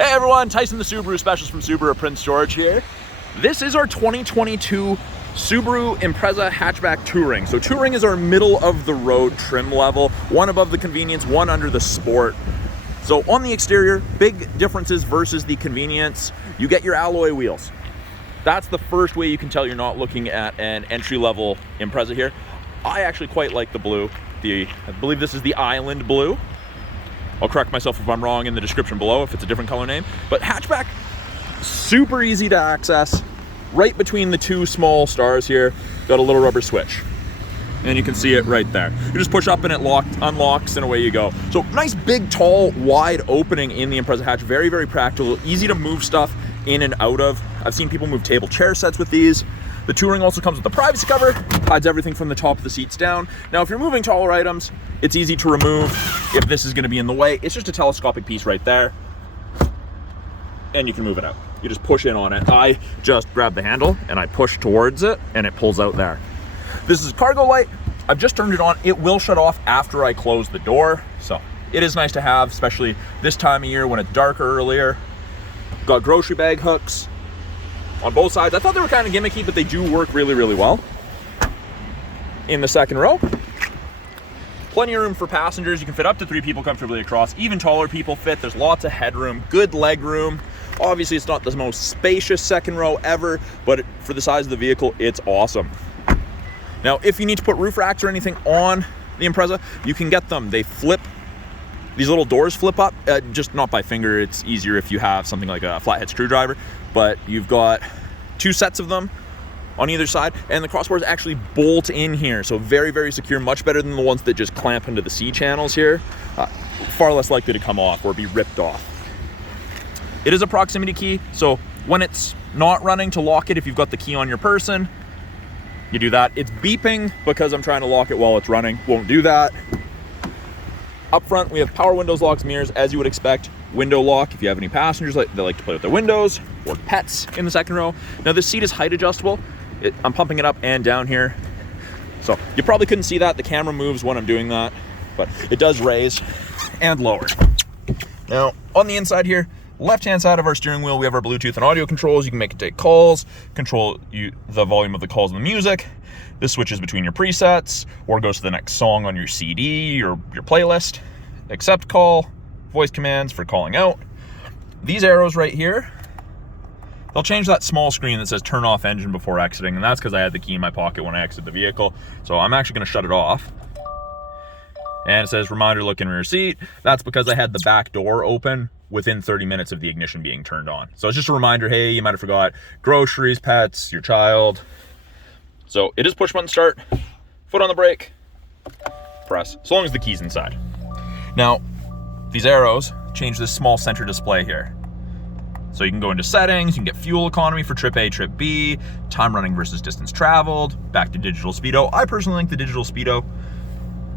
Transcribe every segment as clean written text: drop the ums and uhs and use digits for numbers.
Hey everyone, Tyson the Subaru specialist from Subaru Prince George here. This is our 2022 Subaru Impreza Hatchback Touring. So Touring is our middle of the road trim level, one above the convenience, one under the sport. So on the exterior, big differences versus the convenience. You get your alloy wheels. That's the first way you can tell you're not looking at an entry-level Impreza here. I actually quite like the blue. I believe this is the Island Blue. I'll correct myself if I'm wrong in the description below if it's a different color name. But hatchback, super easy to access. Right between the two small stars here, got a little rubber switch. And you can see it right there. You just push up and it unlocks and away you go. So nice, big, tall, wide opening in the Impreza hatch. Very, very practical, easy to move stuff in and out of. I've seen people move table chair sets with these. The Touring also comes with the privacy cover, hides everything from the top of the seats down. Now, if you're moving taller items, it's easy to remove if this is gonna be in the way. It's just a telescopic piece right there, and you can move it out. You just push in on it. I just grab the handle and I push towards it and it pulls out there. This is cargo light. I've just turned it on. It will shut off after I close the door. So it is nice to have, especially this time of year when it's darker earlier. Got grocery bag hooks on both sides. I thought they were kind of gimmicky, but they do work really, really well. In the second row, plenty of room for passengers. You can fit up to 3 people comfortably across. Even taller people fit. There's lots of headroom, good leg room. Obviously, it's not the most spacious second row ever, but for the size of the vehicle, it's awesome. Now, if you need to put roof racks or anything on the Impreza, you can get them. They flip. These little doors flip up, just not by finger. It's easier if you have something like a flathead screwdriver, but you've got 2 sets of them on either side, and the crossbars actually bolt in here. So very, very secure, much better than the ones that just clamp into the C channels here. Far less likely to come off or be ripped off. It is a proximity key, so when it's not running, to lock it, if you've got the key on your person, you do that. It's beeping because I'm trying to lock it while it's running. Won't do that. Up front, we have power windows, locks, mirrors, as you would expect. Window lock, if you have any passengers that like to play with their windows, or pets in the second row. Now this seat is height adjustable. I'm pumping it up and down here. So you probably couldn't see that. The camera moves when I'm doing that, but it does raise and lower. Now on the inside here, left-hand side of our steering wheel, we have our Bluetooth and audio controls. You can make it take calls, control the volume of the calls and the music. This switches between your presets or goes to the next song on your CD or your playlist. Accept call, voice commands for calling out. These arrows right here, they'll change that small screen that says turn off engine before exiting, and that's because I had the key in my pocket when I exited the vehicle. So I'm actually going to shut it off. And it says reminder, look in rear seat. That's because I had the back door open within 30 minutes of the ignition being turned on. So it's just a reminder, hey, you might have forgot groceries, pets, your child. So it is push button start, foot on the brake, press, as long as the key's inside. Now, these arrows change this small center display here. So you can go into settings, you can get fuel economy for trip A, trip B, time running versus distance traveled, back to digital speedo. I personally think the digital speedo,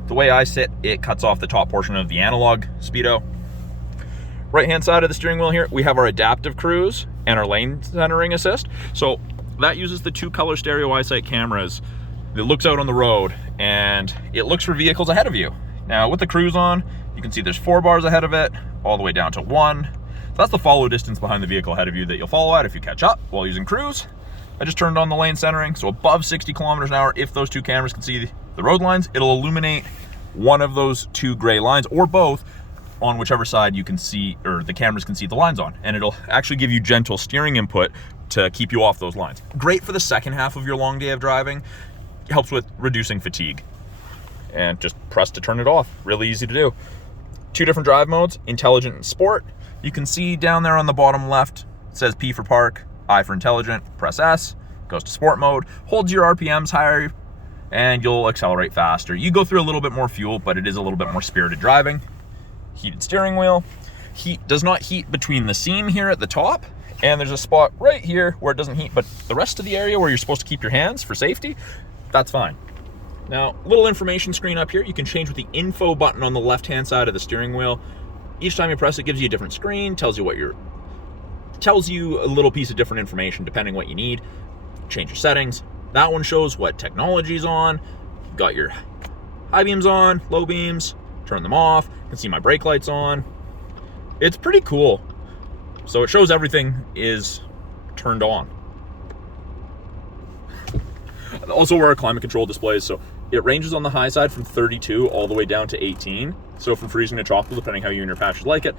the way I sit, it cuts off the top portion of the analog speedo. Right hand side of the steering wheel here, we have our adaptive cruise and our lane centering assist. So that uses the 2 color stereo eyesight cameras. It looks out on the road and it looks for vehicles ahead of you. Now with the cruise on, you can see there's 4 bars ahead of it, all the way down to 1. So that's the follow distance behind the vehicle ahead of you that you'll follow at if you catch up while using cruise. I just turned on the lane centering, so above 60 kilometers an hour, if those 2 cameras can see the road lines, it'll illuminate one of those 2 gray lines, or both, on whichever side you can see, or the cameras can see the lines on. And it'll actually give you gentle steering input to keep you off those lines. Great for the second half of your long day of driving. It helps with reducing fatigue. And just press to turn it off. Really easy to do. 2 different drive modes, intelligent and sport. You can see down there on the bottom left, it says P for park, I for intelligent, press S, goes to sport mode, holds your RPMs higher, and you'll accelerate faster. You go through a little bit more fuel, but it is a little bit more spirited driving. Heated steering wheel. Heat does not heat between the seam here at the top, and there's a spot right here where it doesn't heat, but the rest of the area where you're supposed to keep your hands for safety, that's fine. Now, little information screen up here. You can change with the info button on the left-hand side of the steering wheel. Each time you press it, gives you a different screen, tells you a little piece of different information depending what you need. Change your settings. That one shows what technology's on. You've got your high beams on, low beams, turn them off. You can see my brake lights on. It's pretty cool. So it shows everything is turned on. Also, where our climate control displays, so it ranges on the high side from 32 all the way down to 18. So from freezing to tropical, depending how you and your patches like it.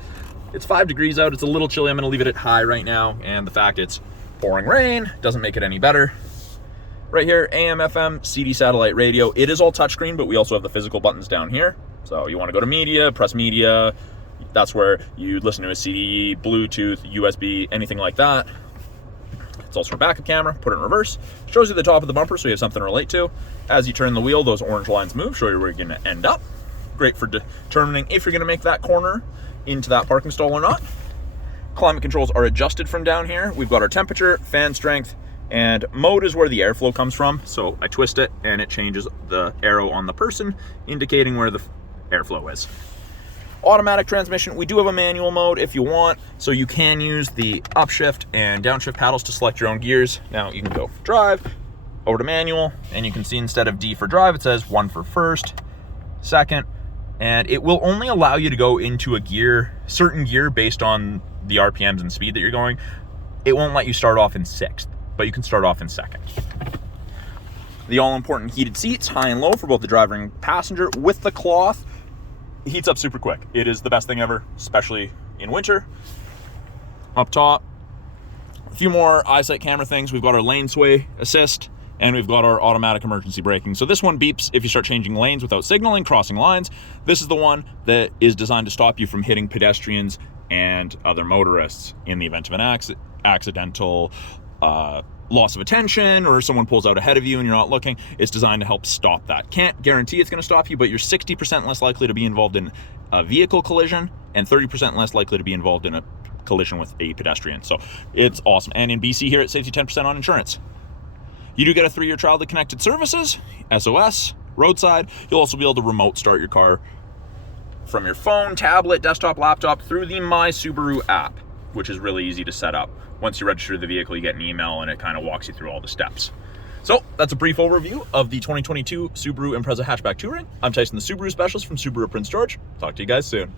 It's 5 degrees out. It's a little chilly. I'm going to leave it at high right now. And the fact it's pouring rain doesn't make it any better. Right here, AM, FM, CD satellite radio. It is all touchscreen, but we also have the physical buttons down here. So you want to go to media, press media. That's where you listen to a CD, Bluetooth, USB, anything like that. It's also a backup camera. Put it in reverse. Shows you the top of the bumper so you have something to relate to. As you turn the wheel, those orange lines move, show you where you're going to end up. Great for determining if you're going to make that corner into that parking stall or not. Climate controls are adjusted from down here. We've got our temperature, fan strength, and mode is where the airflow comes from. So I twist it and it changes the arrow on the person, indicating where the airflow is. Automatic transmission, we do have a manual mode if you want, so you can use the upshift and downshift paddles to select your own gears. Now you can go drive, over to manual, and you can see instead of D for drive, it says 1 for first, second, and it will only allow you to go into a gear, certain gear based on the RPMs and speed that you're going. It won't let you start off in sixth, but you can start off in second. The all-important heated seats, high and low for both the driver and passenger, with the cloth. Heats up super quick. It is the best thing ever, especially in winter. Up top, a few more eyesight camera things. We've got our lane sway assist, and we've got our automatic emergency braking. So this one beeps if you start changing lanes without signaling, crossing lines. This is the one that is designed to stop you from hitting pedestrians and other motorists in the event of an accidental loss of attention, or someone pulls out ahead of you and you're not looking. It's designed to help stop that. Can't guarantee it's going to stop you, but you're 60% less likely to be involved in a vehicle collision and 30% less likely to be involved in a collision with a pedestrian. So it's awesome. And in BC here, it saves you 10% on insurance. You do get a 3-year trial to connected services, SOS, roadside. You'll also be able to remote start your car from your phone, tablet, desktop, laptop through the My Subaru app, which is really easy to set up. Once you register the vehicle, you get an email and it kind of walks you through all the steps. So that's a brief overview of the 2022 Subaru Impreza Hatchback Touring. I'm Tyson, the Subaru specialist from Subaru Prince George. Talk to you guys soon.